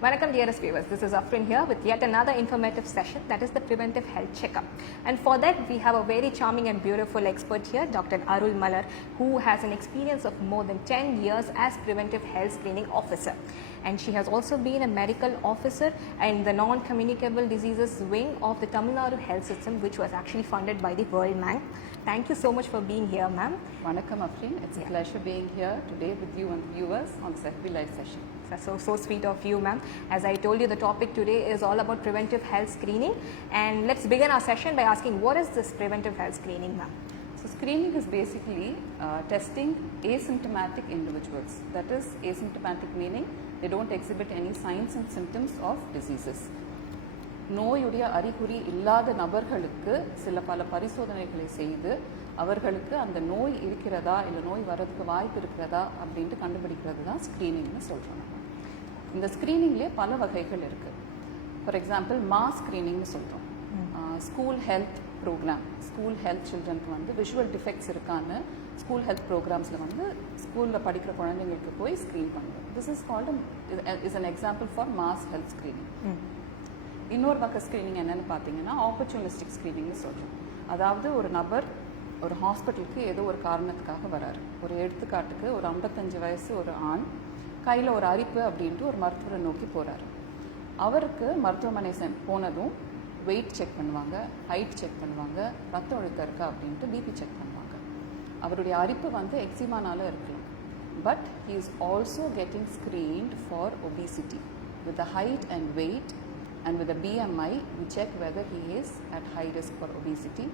Welcome dearest viewers, this is Afrin here with yet another informative session, that is the preventive health checkup. And for that we have a very charming and beautiful expert here, Dr. Arul Malar, who has an experience of more than 10 years as Preventive Health Screening Officer. And she has also been a medical officer in the non-communicable diseases wing of the Tamil Nadu health system, which was actually funded by the World Bank. Thank you so much for being here, ma'am. Vanakkam Afrin, it's a pleasure being here today with you and viewers on this FB Live session. That's so sweet of you, ma'am. As I told you, the topic today is all about preventive health screening. And let's begin our session by asking, what is this preventive health screening, ma'am? So screening is basically testing asymptomatic individuals. That is asymptomatic meaning they don't exhibit any signs and symptoms of diseases. நோயுடைய அறிகுறி இல்லாத நபர்களுக்கு சில பல பரிசோதனைகளை செய்து அவர்களுக்கு அந்த நோய் இருக்கிறதா இல்லை நோய் வரதுக்கு வாய்ப்பு இருக்கிறதா அப்படின்ட்டு கண்டுபிடிக்கிறது தான் ஸ்க்ரீனிங்னு சொல்கிறோம். இந்த ஸ்க்ரீனிங்லேயே பல வகைகள் இருக்குது. ஃபார் எக்ஸாம்பிள் மாஸ் ஸ்க்ரீனிங்னு சொல்கிறோம். School health program, school health சில்ட்ரனுக்கு வந்து விஷுவல் டிஃபெக்ட்ஸ் இருக்கான்னு ஸ்கூல் ஹெல்த் ப்ரோக்ராம்ஸில் வந்து ஸ்கூலில் படிக்கிற குழந்தைங்களுக்கு போய் ஸ்க்ரீன் பண்ணுவோம். This is called is an example for mass health screening. இன்னொரு வகை ஸ்க்ரீனிங் என்னென்னு பார்த்தீங்கன்னா ஆப்பர்ச்சுனிஸ்டிக் ஸ்க்ரீனிங்னு சொல்கிறோம். அதாவது ஒரு நபர் ஒரு ஹாஸ்பிட்டலுக்கு ஏதோ ஒரு காரணத்துக்காக வராரு. ஒரு எடுத்துக்காட்டுக்கு ஒரு 55 வயசு ஒரு ஆண் கையில் ஒரு அரிப்பு அப்படின்ட்டு ஒரு மருத்துவரை நோக்கி போகிறாரு. அவருக்கு மருத்துவமனை போனதும் வெயிட் செக் பண்ணுவாங்க, ஹைட் செக் பண்ணுவாங்க, ரத்த அழுத்தம் இருக்கா அப்படின்ட்டு பிபி செக் பண்ணுவாங்க. அவருடைய அரிப்பு வந்து எக்ஸிமானால இருக்கலாம். But he is also getting screened for obesity with the height and weight. And with the BMI, we check whether he is at high risk for obesity.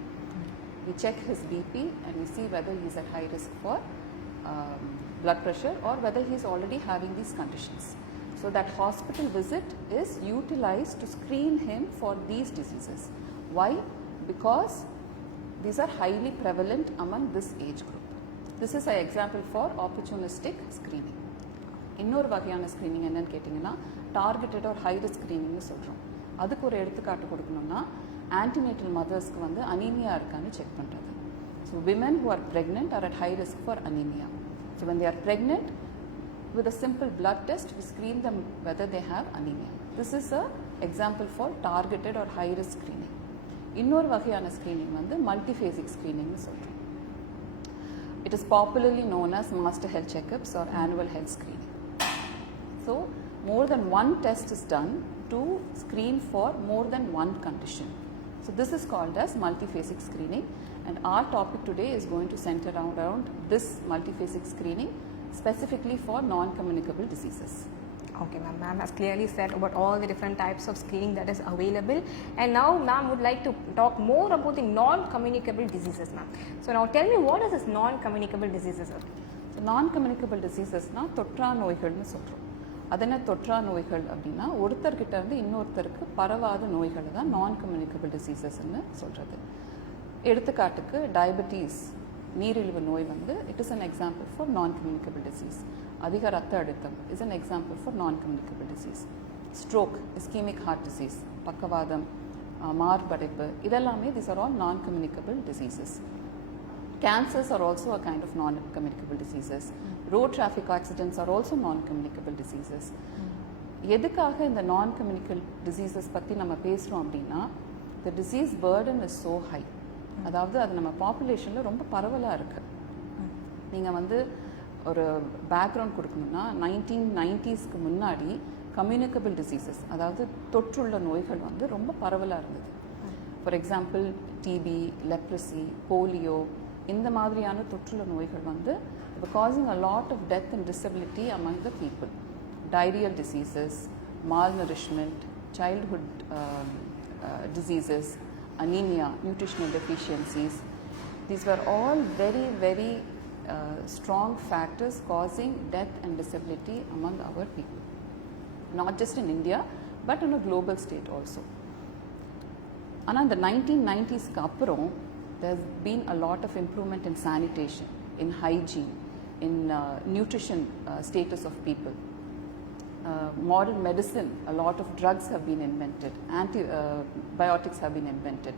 We check his BP and we see whether he is at high risk for blood pressure or whether he is already having these conditions. So that hospital visit is utilized to screen him for these diseases. Why? Because these are highly prevalent among this age group. This is an example for opportunistic screening. இன்னொரு வகையான screening என்னன்னு கேட்டிங்கன்னா targeted R high risk ஸ்க்ரீனிங்னு சொல்கிறோம். அதுக்கு ஒரு எடுத்துக்காட்டு கொடுக்கணும்னா antenatal மதர்ஸ்க்கு வந்து அனீமியா இருக்கான்னு செக் பண்ணுறது. So women who are pregnant are at high risk for anaemia. So when they are pregnant, with a simple blood test we screen them whether they have anemia. This is a example for targeted or high risk screening. இன்னொரு வகையான screening வந்து மல்டிஃபேசிக் ஸ்க்ரீனிங்னு சொல்கிறோம். It is popularly known as master health checkups or annual health screening. So more than one test is done to screen for more than one condition. So this is called as multiphasic screening, and our topic today is going to center around this multiphasic screening specifically for non-communicable diseases. Okay, ma'am has clearly said about all the different types of screening that is available, and now ma'am would like to talk more about the non-communicable diseases, ma'am. So now tell me, what is this non-communicable diseases? So non-communicable diseases na தொற்றா நோய்கள்னு சொல்றோம். அதன தொற்றா நோய்கள் அப்படின்னா ஒருத்தர்கிட்ட இருந்து இன்னொருத்தருக்கு பரவாத நோய்களை தான் நான் கம்யூனிகபிள் டிசீசஸ்ன்னு சொல்கிறது. எடுத்துக்காட்டுக்கு டயபெட்டிஸ், நீரிழிவு நோய் வந்து it is an example for non communicable disease. அதிக ரத்த அழுத்தம் is an example for non communicable disease. Stroke, ischaemic heart disease, பக்கவாதம், மார்படைப்பு, இதெல்லாமே these are all non communicable diseases. Cancers are also a kind of non-communicable diseases. Road traffic accidents are also non-communicable diseases. எதுக்காக இந்த non-communicable diseases பற்றி நம்ம பேசுகிறோம் அப்படின்னா, the disease burden is so high. அதாவது அது நம்ம பாப்புலேஷனில் ரொம்ப பரவலாக இருக்குது. நீங்கள் வந்து ஒரு பேக்ரவுண்ட் கொடுக்கணும்னா 1990s முன்னாடி கம்யூனிகபிள் டிசீசஸ், அதாவது தொற்றுள்ள நோய்கள் வந்து ரொம்ப பரவலாக இருந்தது. For example TB, leprosy, polio, இந்த மாதிரியான தொற்றுள்ள நோய்கள் வந்து causing a lot of death and disability among the people. Diarrheal diseases, malnourishment, childhood diseases, anemia, nutritional deficiencies. These were all very strong factors causing death and disability among our people. Not just in India, but on a global state also. ஆனால் இந்த 1990s அப்புறம் there's been a lot of improvement in sanitation, in hygiene, in nutrition status of people. Modern medicine, a lot of drugs have been invented, antibiotics have been invented.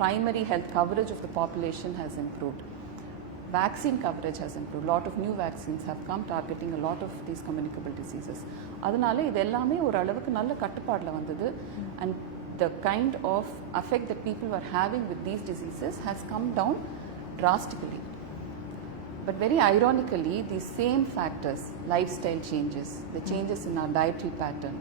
Primary health coverage of the population has improved. vaccine coverage has improved. Lot of new vaccines have come targeting a lot of these communicable diseases. அதனால இது எல்லாமே ஒரு அளவுக்கு நல்ல கட்டுப்பாடுல வந்தது. And the kind of effect that people were having with these diseases has come down drastically. But very ironically, these same factors, lifestyle changes, the changes in our dietary pattern,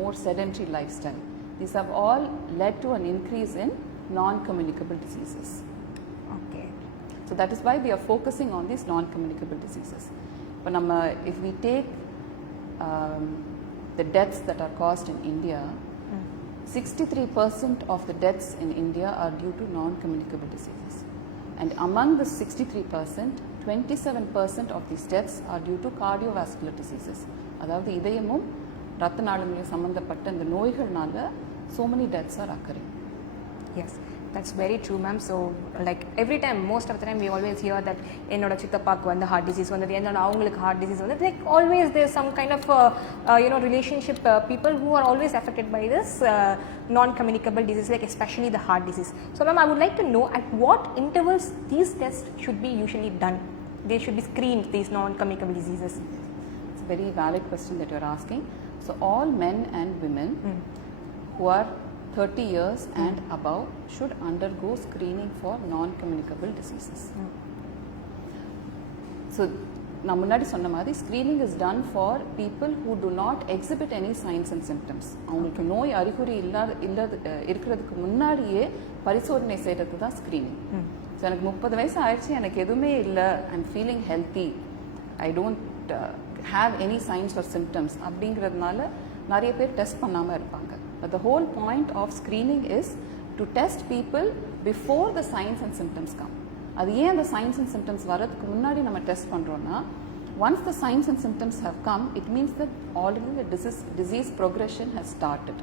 more sedentary lifestyle, these have all led to an increase in non-communicable diseases. Okay. So that is why we are focusing on these non-communicable diseases. But if we take the deaths that are caused in India, 63% of the deaths in India are due to non-communicable diseases. And among the 63%, 27% of these deaths are due to cardiovascular diseases. அதாவது இதயமும் ரத்த நாளங்களையும் சம்பந்தப்பட்ட இந்த நோய்கள்னால so many deaths are occurring. Yes, that's very true, ma'am. So, like every time, most of the time, we always hear that என்னோட சித்தப்பாக்கு வந்து heart disease வந்தது, என்னோட அவங்களுக்கு heart disease வந்தது. Like always, there's some kind of relationship. People who are always affected by this non-communicable disease, like especially the heart disease. So, ma'am, I would like to know at what intervals these tests should be usually done. They should be screened, these non-communicable diseases. It's a very valid question that you're asking. So, all men and women who are 30 years and above should undergo screening for non-communicable diseases. So, நான் முன்னாடி சொன்ன மாதிரி screening is done for people who do not exhibit any signs and symptoms. அவங்களுக்கு நோய் அறிகுறி இருக்கிறதுக்கு முன்னாடியே பரிசோதனை செய்கிறது தான் ஸ்க்ரீனிங். ஸோ எனக்கு 30 வயசு ஆயிடுச்சு, எனக்கு எதுவுமே இல்லை, I'm feeling healthy, I don't have any signs or symptoms அப்படிங்கிறதுனால நிறைய பேர் டெஸ்ட் பண்ணாமல் இருப்பாங்க. But the whole point of screening is to test people before the signs and symptoms come. அது ஏன் அந்த signs and symptoms வரதுக்கு முன்னாடி நம்ம டெஸ்ட் பண்ணுறோன்னா, once the signs and symptoms have come, it means that already the disease progression has started,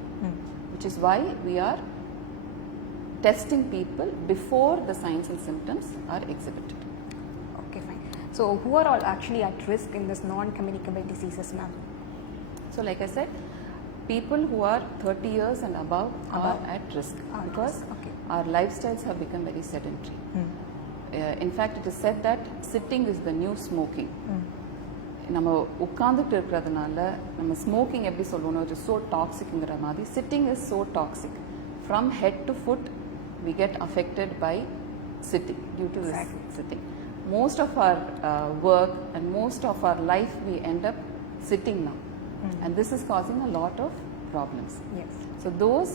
which is why we are testing people before the signs and symptoms are exhibited. Okay, fine. So, who are all actually at risk in this non-communicable diseases, ma'am? So, like I said, people who are 30 years and above are at risk because our lifestyles have become very sedentary. In fact, it is said that sitting is the new smoking. நம்ம உட்கார்ந்துட்டு இருக்கிறதுனால நம்ம smoking எப்படி சொல்லுவோம், it is so toxicங்கிற மாதிரி sitting is so toxic. From head to foot we get affected by sitting due to this sitting. Most of our work and most of our life we end up sitting now. And this is causing a lot of problems. Yes. So those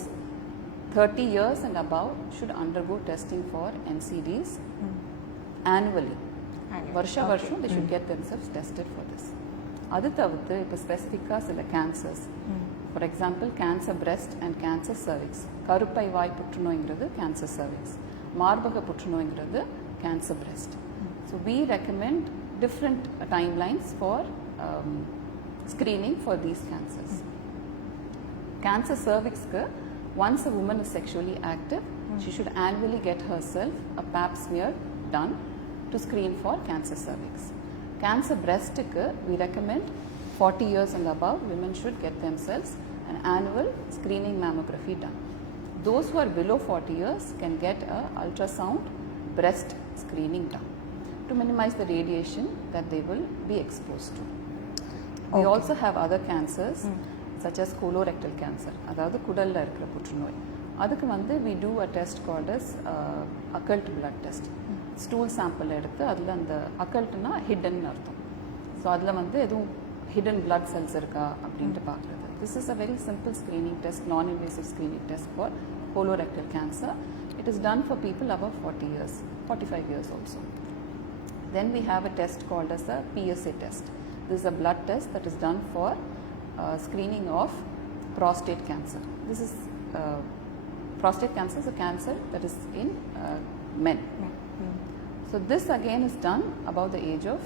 30 years and above should undergo testing for NCDs annually. Varsham they should get themselves tested for this. அது தவிர்த்து இப்போ ஸ்பெசிஃபிக்காக சில cancers, for example cancer breast and cancer cervix, கருப்பை வாய் புற்றுநோய்ங்கிறது cancer cervix, மார்பக புற்றுநோய்ங்கிறது cancer breast. So we recommend different timelines for screening for these cancers. Cancer cervix, once a woman is sexually active, she should annually get herself a pap smear done to screen for cancer cervix. Cancer breast, we recommend 40 years and above women should get themselves an annual screening mammography done. Those who are below 40 years can get a ultrasound breast screening done to minimize the radiation that they will be exposed to. We also have other cancers such as colorectal cancer, அதாவது குடல்ல இருக்கிற புற்றுநோய். அதுக்கு வந்து we do a test called as occult blood test. Stool sample எடுத்து அதில் அந்த occultனா hidden அர்த்தம். So அதில் வந்து எதுவும் hidden blood cells இருக்கா அப்படின்ட்டு பார்க்குறது. This is a very simple screening test, non-invasive screening test for colorectal cancer. It is done for people above 40 years, 45 years also. Then we have a test called as a PSA test. This is a blood test that is done for screening of prostate cancer. This is prostate cancer is a cancer that is in men. So this again is done above the age of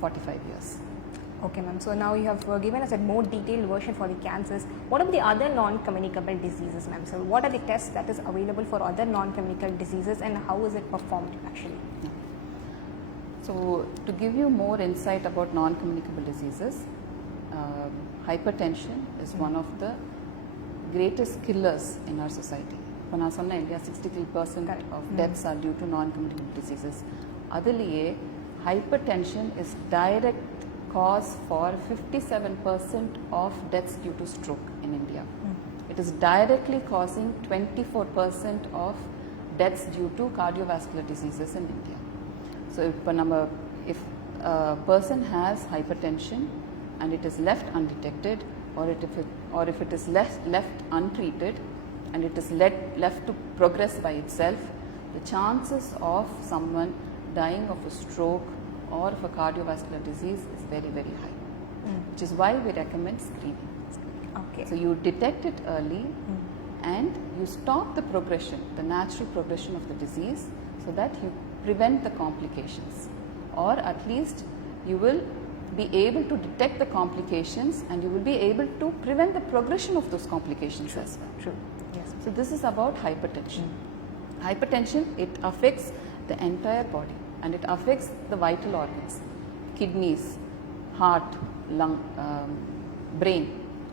45 years. Okay, ma'am. So now you have given us a more detailed version for the cancers. What are the other non-communicable diseases, ma'am? So what are the tests that is available for other non-communicable diseases and how is it performed actually? So to give you more insight about non-communicable diseases, hypertension is one of the greatest killers in our society. இப்போ நான் சொன்னேன் இல்லையா 63% of deaths are due to non-communicable diseases. அதுலேயே hypertension is direct cause for 57% of deaths due to stroke in India. It is directly causing 24% of deaths due to cardiovascular diseases in India. So if a person has hypertension and it is left undetected, or if it is left untreated and it is left to progress by itself, the chances of someone dying of a stroke or of a cardiovascular disease is very, very high, which is why we recommend screening. Okay. So you detect it early and you stop the progression, the natural progression of the disease, so that you prevent the complications, or at least you will be able to detect the complications and you will be able to prevent the progression of those complications as well. True. Yes. So this is about hypertension. Hypertension, it affects the entire body and it affects the vital organs, kidneys, heart, lung, brain.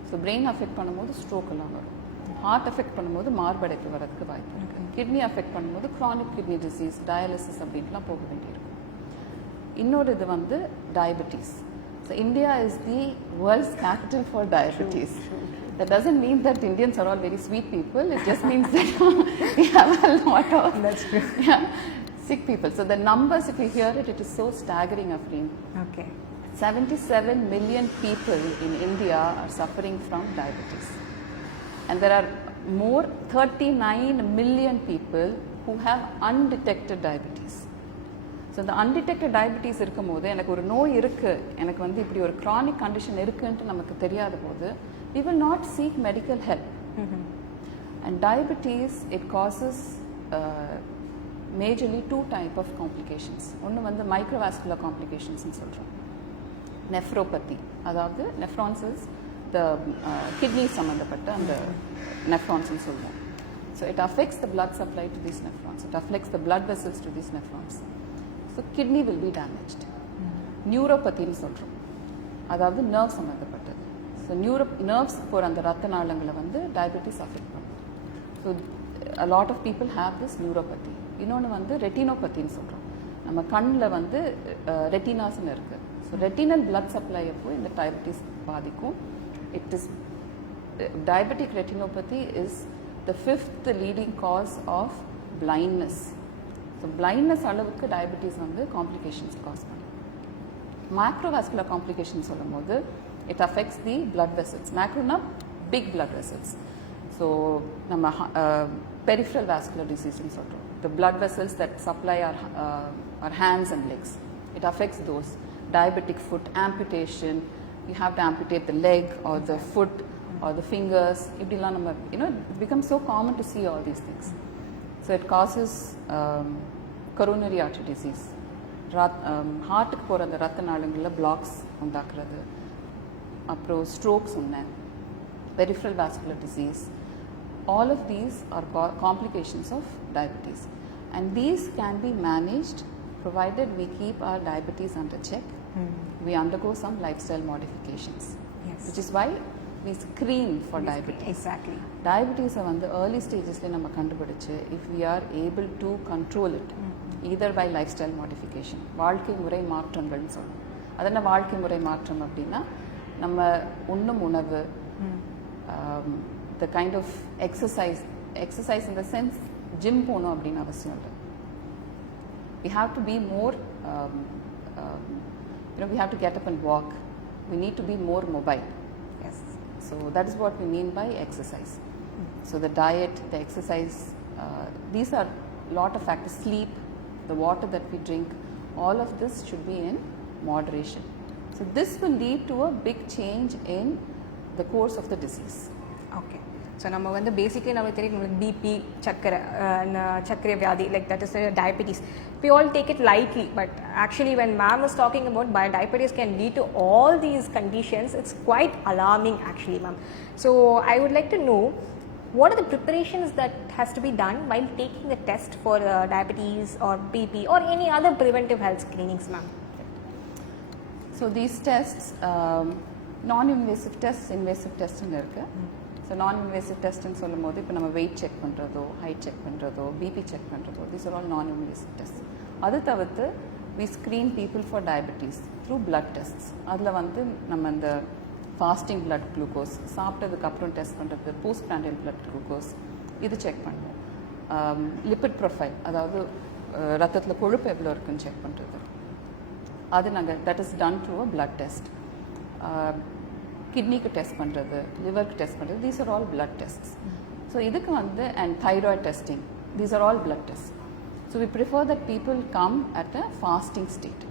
So brain affect பண்ணும்போது stroke எல்லாம் வரும். Heart affect பண்ணும்போது மார்படைப்பு வரதுக்கு வாய்ப்பு இருக்கு. Kidney affect பண்ணும்போது chronic kidney disease, dialysis அப்படின்லாம் போக வேண்டியிருக்கும். இன்னொரு இது வந்து diabetes. So India is the world's capital for diabetes. That doesn't mean that Indians are all very sweet people. It just means that we have a lot of sick people. So the numbers, if you hear it, it is so staggering, Afreen. Okay. 77 million people in India are suffering from diabetes. And there are more 39 million people who have undetected diabetes. So the undetected diabetes இருக்கும்போது எனக்கு ஒரு நோய் இருக்கு, எனக்கு வந்து இப்படி ஒரு chronic condition இருக்குன்னு நமக்கு தெரியாத போது we will not seek medical help. And diabetes, it causes majorly two type of complications. ஒன்று வந்து microvascular complications ன்னு சொல்றோம். Nephropathy, அதாவது nephrons is the kidney சம்பந்தப்பட்ட அந்த nephrons ன்னு சொல்லுவோம். So it affects the blood supply to these nephrons. It affects the blood vessels to these nephrons. So kidney will be damaged. Neuropathy ன்னு சொல்றோம். அதாவது nerve சம்பந்தப்பட்டது. So nerves போற அந்த ரத்த நாளங்களை வந்து diabetes affect பண்ணும். So a lot of people have this neuropathy. இன்னொன்று வந்து retinopathy ன்னு சொல்றோம். நம்ம கண்ணில் வந்து ரெட்டினாஸ்ன்னு இருக்கு. ஸோ ரெட்டினல் blood supply அப்போ இந்த diabetes பாதிக்கும். It is diabetic retinopathy is the 5th leading cause of blindness. So blindness அளவுக்கு diabetes வந்து complications cause பண்ணும். Macrovascular complications சொல்லும்போது it affects the blood vessels. Macrona big blood vessels. So நம்ம peripheral vascular disease ன்னு சொல்றோம். The blood vessels that supply our hands and legs. It affects those. Diabetic foot amputation. You have to amputate the leg or the foot or the fingers. இப்படிலாம் நம்ம it becomes so common to see all these things. So it causes coronary artery disease. ஹார்ட்டுக்கு போகிற அந்த ரத்த நாளங்களில் blocks உண்டாக்குறது, அப்புறம் strokes சொன்னேன், peripheral vascular disease. All of these are complications of diabetes, and these can be managed provided we keep our diabetes under check. We undergo some lifestyle modifications, which is why we screen for diabetes. Exactly. Diabetes on the early stages நம்ம கண்டுபிடிச்சு if we are able to control it, either by lifestyle modification, வாழ்க்கை முறை மாற்றங்கள்னு சொல்லுவோம். அது என்ன வாழ்க்கை முறை மாற்றம் அப்படின்னா, நம்ம உண்ணும் உணவு, the kind of exercise in the sense gym போகணும் அப்படின்னு அவசியம் இல்லை. We have to be more we have to get up and walk. We need to be more mobile. Yes. So that is what we mean by exercise. So the diet, the exercise, these are lot of factors. Sleep, the water that we drink, all of this should be in moderation. So this will lead to a big change in the course of the disease. Okay. So நம்ம வந்து basically நமக்கு தெரியும், நம்மளுக்கு BP, சர்க்கரை வியாதி, like that is diabetes. We all take it lightly, but actually when ma'am was talking about diabetes can lead to all these conditions, it's quite alarming actually, ma'am. So I would like to know, what are the preparations that has to be done while taking the test for diabetes or BP or any other preventive health screenings, ma'am? So these tests, non-invasive tests, invasive tests இருக்கு. So நான் invasive டெஸ்ட்னு சொல்லும் போது இப்போ நம்ம weight check பண்ணுறதோ, height check பண்ணுறதோ, BP check பண்ணுறதோ, these are all நான் இன்வேசிவ் டெஸ்ட். அது தவிர்த்து we screen people for diabetes through blood tests. அதில் வந்து நம்ம இந்த fasting blood glucose, சாப்பிட்டதுக்கு அப்புறம் டெஸ்ட் பண்ணுறது, போஸ்ட் பிராண்டியல் blood glucose, இது செக் பண்ணுவோம். லிப்பிட் ப்ரொஃபைல், அதாவது ரத்தத்தில் கொழுப்பு எவ்வளோ இருக்குன்னு செக் பண்ணுறது, அது நாங்கள் that is done through a blood test. கிட்னிக்கு டெஸ்ட் பண்ணுறது, லிவருக்கு டெஸ்ட் பண்ணுறது, these are all blood tests. So இதுக்கு வந்து and thyroid testing, these are all blood tests. So we prefer that people come at a fasting state.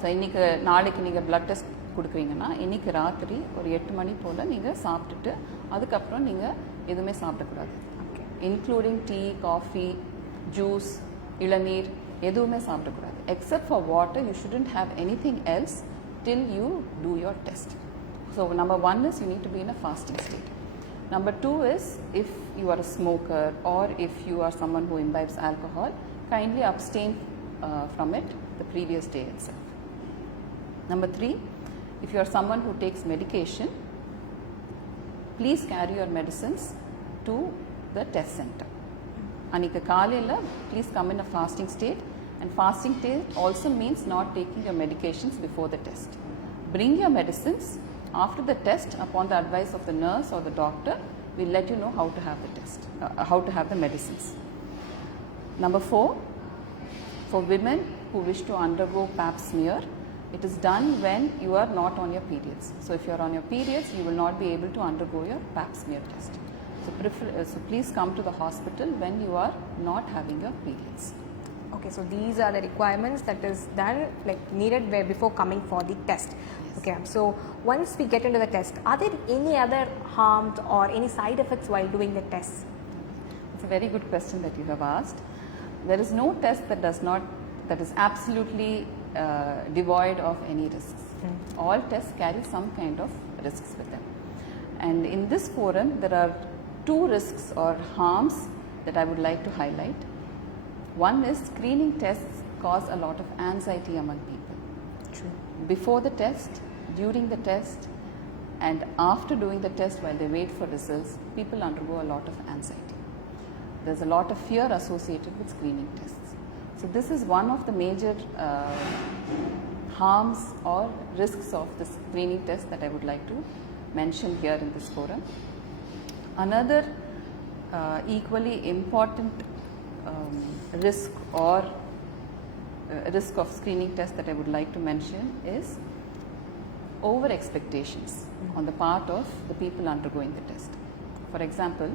So இன்னைக்கு நாளைக்கு நீங்கள் blood test கொடுக்குறீங்கன்னா இன்னைக்கு ராத்திரி ஒரு 8 மணி போல் நீங்கள் சாப்பிட்டுட்டு அதுக்கப்புறம் நீங்கள் எதுவுமே சாப்பிடக்கூடாது. இன்க்ளூடிங் டீ, காஃபி, ஜூஸ், இளநீர் எதுவுமே சாப்பிடக்கூடாது. Except for water, you shouldn't have anything else till you do your test. So number 1 is you need to be in a fasting state. Number 2 is if you are a smoker or if you are someone who imbibes alcohol, kindly abstain from it the previous day itself. Number 3, if you are someone who takes medication, please carry your medicines to the test center. Anikku kaalila please come in a fasting state, and fasting state also means not taking your medications before the test. Bring your medicines. After the test, upon the advice of the nurse or the doctor, we'll let you know how to have the test, how to have the medicines. Number 4, for women who wish to undergo pap smear, it is done when you are not on your periods. So if you are on your periods, you will not be able to undergo your pap smear test. So please come to the hospital when you are not having your periods. Okay, so these are the requirements that is done, like needed before coming for the test. Yes. Okay, so once we get into the test, are there any other harms or any side effects while doing the test? It's a very good question that you have asked. There is no test that is absolutely devoid of any risks. All tests carry some kind of risks with them. And in this forum, there are 2 risks or harms that I would like to highlight. One is screening tests cause a lot of anxiety among people. True. Before the test, during the test, and after doing the test while they wait for results, people undergo a lot of anxiety. There's a lot of fear associated with screening tests. So this is one of the major harms or risks of the screening test that I would like to mention here in this forum. Another equally important risk or risk of screening test that I would like to mention is over expectations on the part of the people undergoing the test. For example,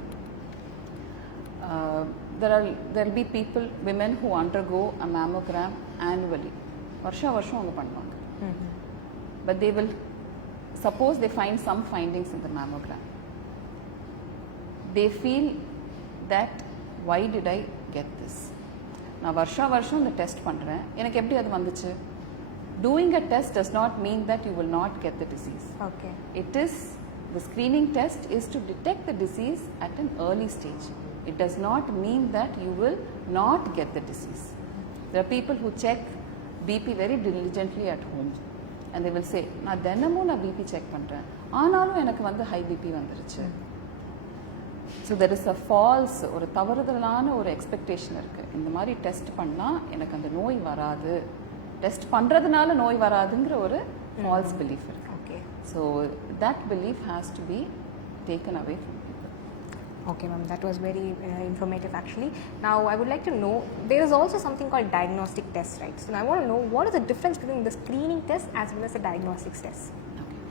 there will be people, women who undergo a mammogram annually. Varsha avanga pannuvaanga. But they will, suppose they find some findings in the mammogram. They feel that why did I get this? நான் வருஷம் இந்த test பண்ணுறேன், எனக்கு எப்படி அது வந்துச்சு? Doing a test does not mean that you will not get the disease. Okay. The screening test is to detect the disease at an early stage. It does not mean that you will not get the disease. There are people who check BP very diligently at home and they will say, நான் தினமும் நான் BP check பண்ணுறேன், ஆனாலும் எனக்கு வந்து high BP வந்துருச்சு. So there is a false, ஒரு தவறுதலான ஒரு எக்ஸ்பெக்டேஷன் இருக்குது. இந்த மாதிரி டெஸ்ட் பண்ணால் எனக்கு அந்த நோய் வராது, டெஸ்ட் பண்ணுறதுனால நோய் வராதுங்கிற ஒரு ஃபால்ஸ் பிலீஃப் இருக்குது. Okay. So that belief has to be taken away from people. Okay, ma'am, that was very informative actually. Now I would like to know, there is also something called diagnostic tests, right? So I want to know what is the difference between the screening test as well as the diagnostics test? Okay.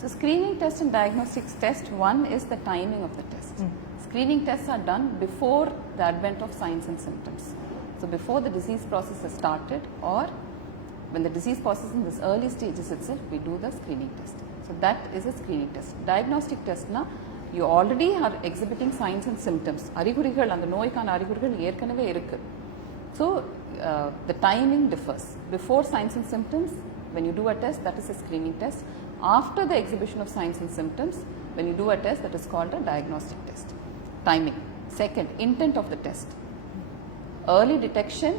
So screening test and diagnostics test, one is the timing of the test. Screening tests are done before the advent of signs and symptoms. So before the disease process has started, or when the disease process in this early stages itself, we do the screening test. So that is a screening test. Diagnostic test na, you already are exhibiting signs and symptoms. அறிகுறிகள், அந்த நோய்க்கான அறிகுறிகள் ஏற்கனவே இருக்கு. So the timing differs. Before signs and symptoms, when you do a test, that is a screening test. After the exhibition of signs and symptoms, when you do a test, that is called a diagnostic test. Timing. Second, intent of the test. Early detection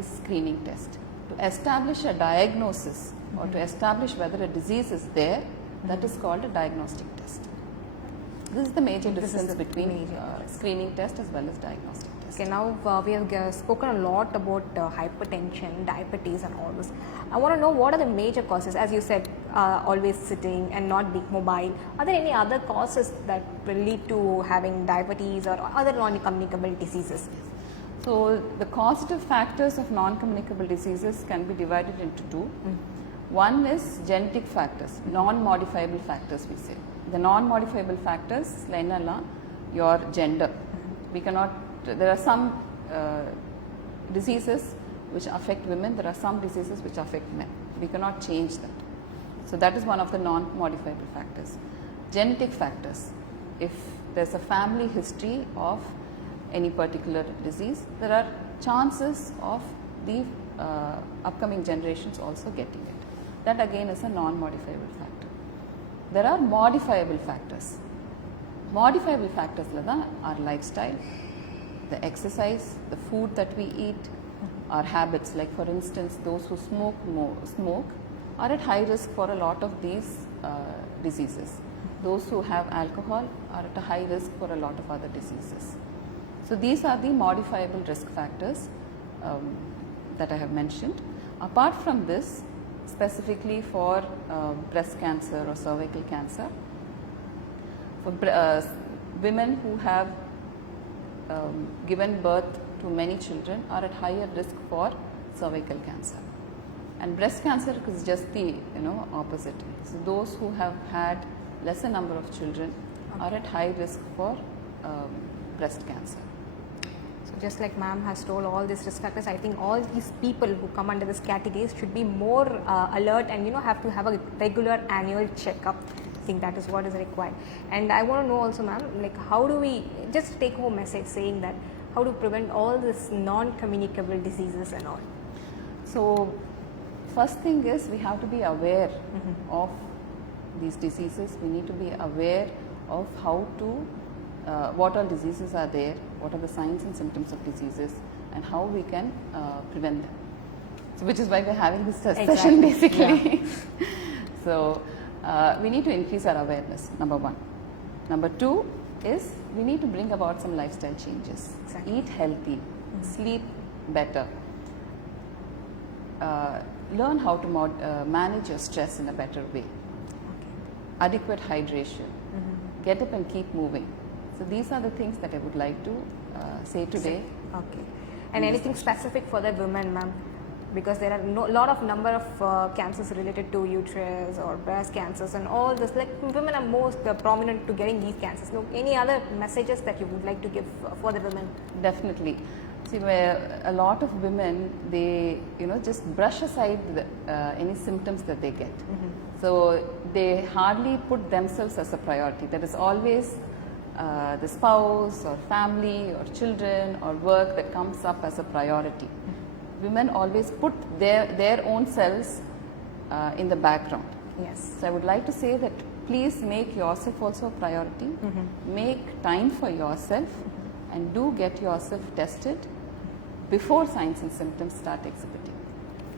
is screening test. To establish a diagnosis or to establish whether a disease is there, that is called a diagnostic test. This is the major difference between screening test as well as diagnostic test. Okay, now we have spoken a lot about hypertension, diabetes and all this. I want to know what are the major causes, as you said, always sitting and not being mobile. Are there any other causes that will lead to having diabetes or other non-communicable diseases? So the causative factors of non-communicable diseases can be divided into two. One is genetic factors, non-modifiable factors we say. The non-modifiable factors, your gender. We cannot, there are some diseases which affect women, there are some diseases which affect men. We cannot change that. So that is one of the non-modifiable factors. Genetic factors, if there's a family history of any particular disease, there are chances of the upcoming generations also getting it. That again is a non-modifiable factor. There are modifiable factors. Modifiable factors are our lifestyle, the exercise, the food that we eat, our habits. Like for instance, those who smoke are at high risk for a lot of these diseases. Those who have alcohol are at a high risk for a lot of other diseases. So these are the modifiable risk factors that I have mentioned. Apart from this, specifically for breast cancer or cervical cancer, for women who have given birth to many children are at higher risk for cervical cancer. And breast cancer is just the opposite. So those who have had lesser number of children are at high risk for breast cancer. So just like ma'am has told all these risk factors, I think all these people who come under this categories should be more alert and have to have a regular annual checkup. I think that is what is required. And I want to know also, ma'am, like how do we just take home message saying that how to prevent all this non-communicable diseases and all? So first thing is we have to be aware of these diseases. We need to be aware of how to what all diseases are there, what are the signs and symptoms of diseases, and how we can prevent them. So which is why we're having this session basically. Yeah. So we need to increase our awareness, number one. Number two is we need to bring about some lifestyle changes. Exactly. Eat healthy, sleep better, learn how to manage your stress in a better way, adequate hydration, get up and keep moving. So these are the things that I would like to say today. Okay. And anything specific for the women, ma'am? Because there are lot of number of cancers related to uterus or breast cancers and all this. Like women are most prominent to getting these cancers. So any other messages that you would like to give for the women? Definitely. See, where a lot of women, they just brush aside any symptoms that they get. So they hardly put themselves as a priority. There is always the spouse or family or children or work that comes up as a priority. Women always put their own selves in the background. Yes. So I would like to say that please make yourself also a priority. Make time for yourself and do get yourself tested before signs and symptoms start exhibiting.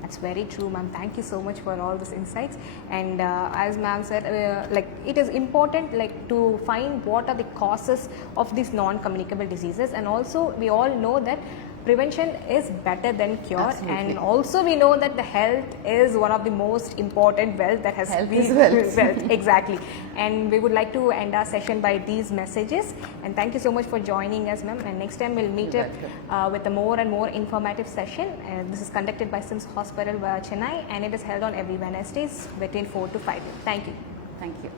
That's very true, ma'am. Thank you so much for all these insights. And as ma'am said, like it is important like to find what are the causes of these non-communicable diseases, and also we all know that prevention is better than cure. Absolutely. And also we know that the health is one of the most important wealth that has health is wealth. Wealth. Exactly. And we would like to end our session by these messages. And thank you so much for joining us, ma'am. And next time we'll meet up with a more and more informative session. This is conducted by SIMS Hospital, Chennai, and it is held on every Wednesdays between 4 to 5. Thank you. Thank you.